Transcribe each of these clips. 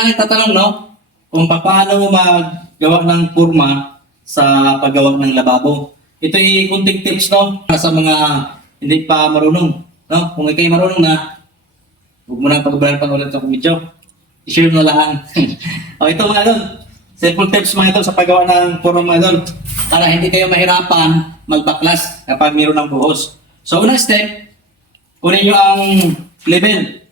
baka nagtatanong, no? Kung paano maggawa ng kurma sa paggawa ng lababo. Ito ay kunting tips, no? Para sa mga hindi pa marunong, no? Kung ikay marunong na, huwag mo na pag-ulit sa video. I-share mo na lang. O ito mga idol. Simple tips mga idol sa paggawa ng kurma mga idol. Para hindi kayo mahirapan magbaklas kapag mayroon ng buhos. So unang step, kunin nyo ang level.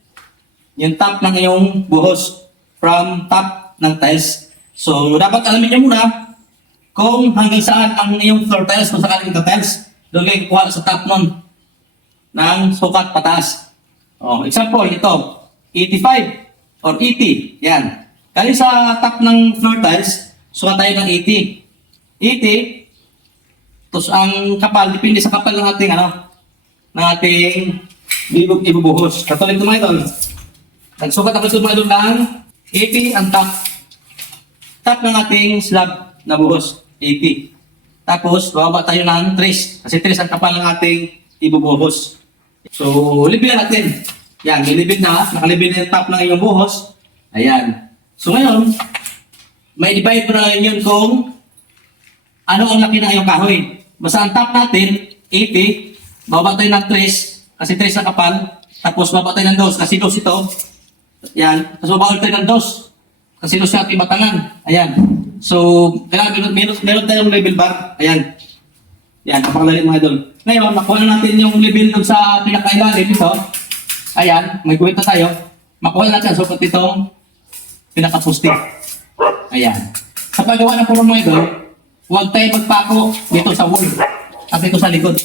Yung top ng iyong buhos. From top ng tiles. So, dapat alamin nyo muna kung hanggang saan ang iyong floor tiles, kung sakaling ito tiles, doon kayo kuha sa top nun ng sukat pataas. Oh, example, ito, 85 or 80. Yan. Kali sa top ng floor tiles, sukat tayo ng 80. 80, tapos ang kapal, depende sa kapal ng ating, ng ating ibubuhos. Katulad ito mga idol. Nagsukat ako ito mga idol ng 80 ang top ng ating slab na buhos, 80. Tapos, bababa tayo ng 3. Kasi 3 ang kapal ng ating ibubuhos. So, libin natin. Yan, nilibid na. Nakalibid na yung top ng iyong buhos. Ayan. So, ngayon, may divide mo na ngayon yun kung ano ang laki ng iyong kahoy. Basta ang top natin, 80. Bababa tayo ng 3. Kasi 3 ang kapal. Tapos, bababa tayo ng 2. Kasi 2 ito. Yan. Tapos mabawal tayo ng 2. Kasi dos natin batangan. Ayan. So, kailangan meron tayong level bar. Ayan. Yan. Napakalalim mga idol. Ngayon, makuha na natin yung level dun sa pinakailalim ito. Ayan. May kuwenta tayo. Makuha na natin. So, pati itong pinakapusti. Ayan. Sa paggawa ng puro mga idol, huwag tayo magpako dito sa wall. At dito sa likod.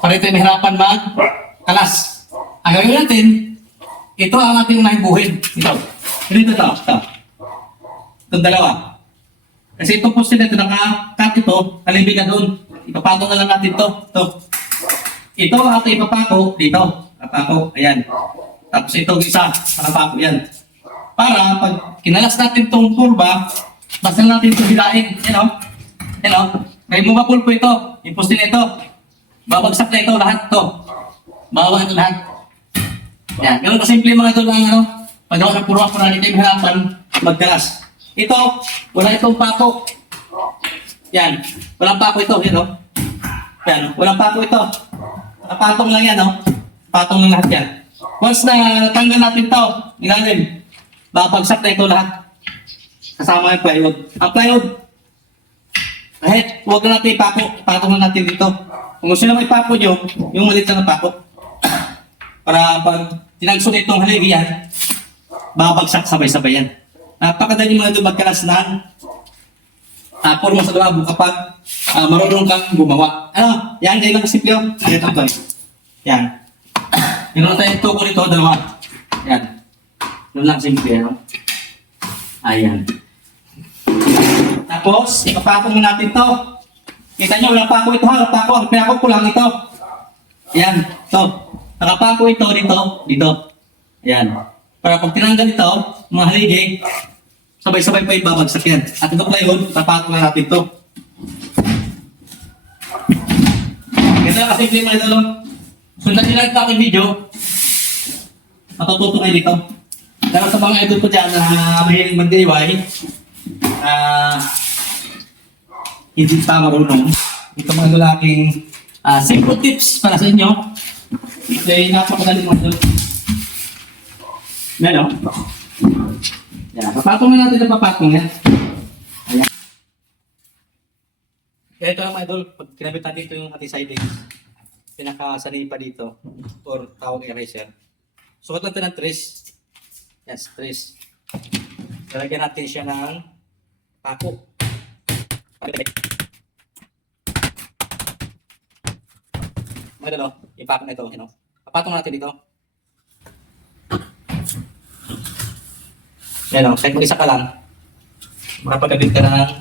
Para ito mahirapan magkalas. Ang gagawin natin, ito ang ating unahing buhin. Ito. Ito. Itong dalawa. Kasi itong poste na ito, naka-cut ito, kalibig na doon. Ipapako na lang natin ito. Ito ang ating ipapako dito. Papako. Ayan. Tapos itong isa, nakapako yan. Para pag kinalas natin itong kurba, basta natin ito hilain. May movable po ito. Yung poste na ito. Babagsak na ito lahat ito. Bawa ito lahat. Yan, ganun kasimple mga ito lang, paggawa ng puro ako na hindi tayo mahirapan magkalas. Ito, wala itong pako. Yan, walang pako ito, Yan, walang pako ito. Nakapatong lang yan, Patong lang lahat yan. Once na natanggal natin ito, ilalim, babagsak na ito lahat. Kasama yung plywood. Ang plywood, kahit huwag na natin ipako, ipatong na natin dito. Kung gusto na may pako nyo, yung maliit na pako. Para pag tinagso na itong haligi yan, babagsak sabay-sabay yan. Napakadali mga ito magkalas ng forma sa lababo kapag marunong kang gumawa. Yan, ganyan lang kasimple. Ito guys. Yan. Meron tayo ito ko nito, dalawa. Yan. Yun lang simple. Ayan. Tapos, ipapako mo natin ito. Kita nyo, walang pako ito ha. Walang pako. Ang pinako ko lang ito. Yan. Ito. Nakapako ito dito. Ayan. Para pag tinanggal ito, mga haligi, sabay-sabay pa yung babagsak yan. At ito plywood, tapako na natin ito. Ito kasi hindi mga idol. Sundan nyo lang ito aking video. Matututo kayo dito. Pero sa mga idol ko dyan na mahiling mag-DIY, hindi pa marunong. Ito mga idol aking simple tips para sa inyo. Ito ay napakadali mga idol. Yan Yan. Papatong na natin ang papatong yan. Ayan. Kaya ito lang mga idol. Pag kinabit natin ito yung ating siding, pinakasanipa dito or tawag eraser. Sukat natin ng 3. Yes, 3. Lalagyan natin siya ng pako. Mga idol, ipako na ito. Papatong natin dito. Yan kahit mag-isa ka lang, makapagabit ka ng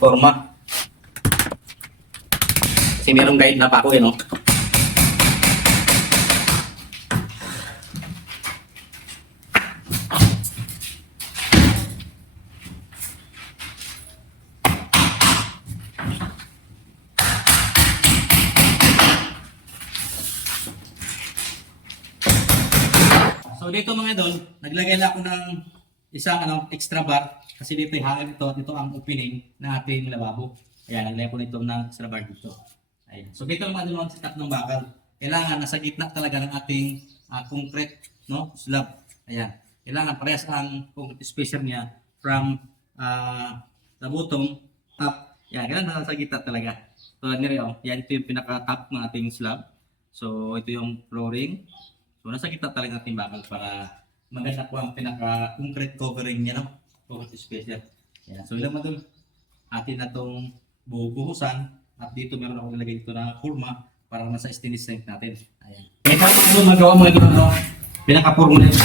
forma. Kasi mayroong guide na pako So So dito mga idol, naglagay lang ako ng isang extra bar kasi dito hangin ito ang opening ng ating lababo. Ayan, naglagay ko nito ng extra bar dito. Ayan. So dito mga idol ang setup ng bakal. Kailangan nasa gitna talaga ng ating concrete slab. Ayan. Kailangan parehas ang concrete spacer niya from the bottom up. Yan, kailangan nasa gitna talaga. So yan ito yung pinaka-top ng ating slab. So ito yung flooring. So nasa gitna talaga ng ating bakal para maganda po ang pinaka-concrete covering niya, concrete spacer. Yan. So ilang madul atin na itong bubuhusan at dito meron ako nilagay dito na forma para nasa stainless strength natin. Ayan. Ito ang magawa mga dito, pinaka-forma nito.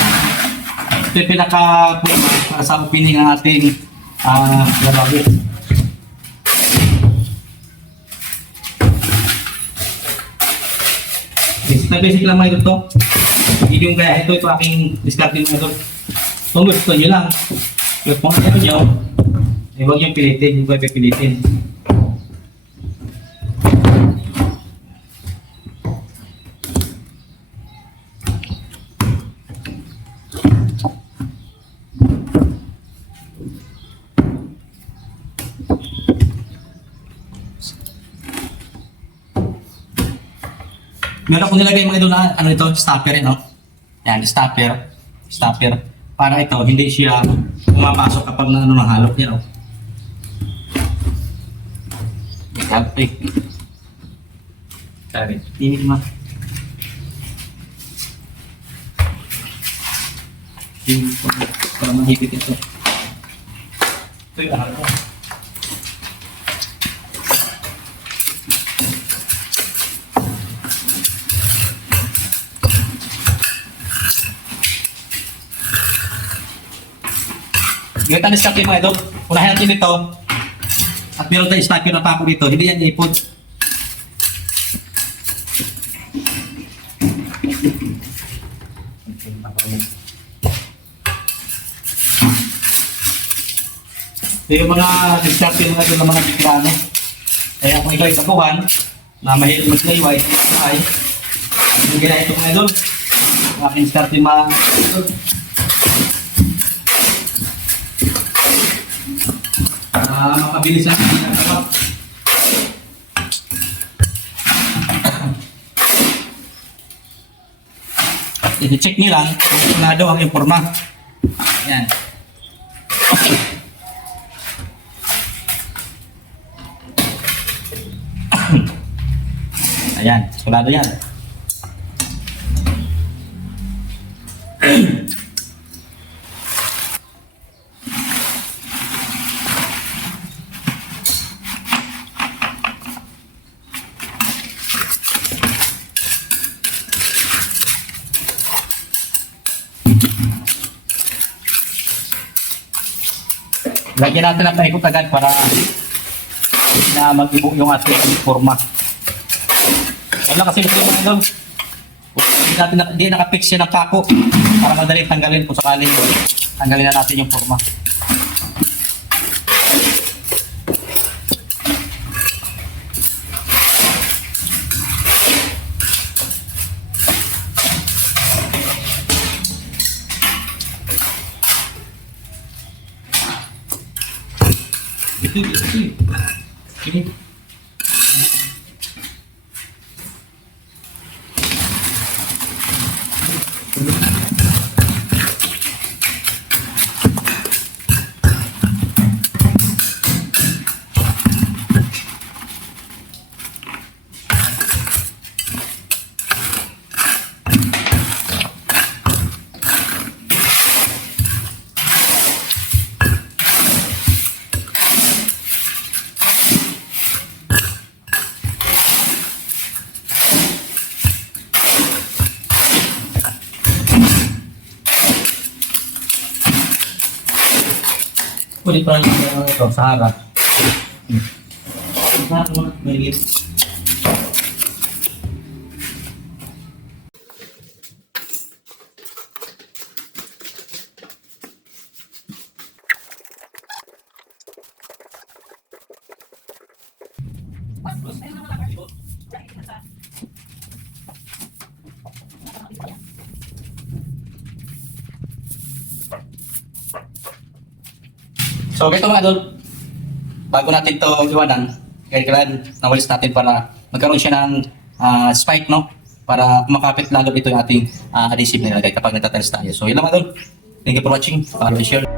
Ito yung pinaka-forma para sa opening ng ating lababo. Basic lang mga ito. Hindi yung kaya ito aking discarding mga ito. Kung gusto nyo lang, kung ano nyo, huwag yung pilitin, huwag yung pipilitin. Meron ko nilagay mga idol na ito, stopper Yan, stopper. Para ito, hindi siya pumapasok kapag na ng halok niya, Kapit. Kapit. Ini mah. Ini para mahigpit ito. Ito yung halok. Ganito ang stopper mga idol. Unahin natin ito. At meron tayong stopper na pako dito. Hindi yan ipod. Ito yung mga stopper mga idol na mga bigano. Kaya kung ikaw ay kapuhan na mahilig mag-layway, ay yung ginaya ito mga idol. Aking stopper mga idol. Makabilis ang ginagawa. I-check nyo lang kung sunado ang yung forma. Ayan. Ayan, sunado yan. Lagyan natin ang paikot agad para na mag-ibo yung ating forma. Wala kasi ito mga idol. Hindi nakapix siya ng pako para madali tanggalin kung sakaling tanggalin na natin yung forma. Okay. Kulit pa lang ito sa harap. Sa harap mo, may So, ganito mga idol, bago natin ito iwanan, kailangan nawalis natin para magkaroon siya ng spike, no? Para kumakapit lalo ito yung ating adhesive na nilagay kapag nagtatalis tayo. So, yun lang mga idol. Thank you for watching. Follow and share.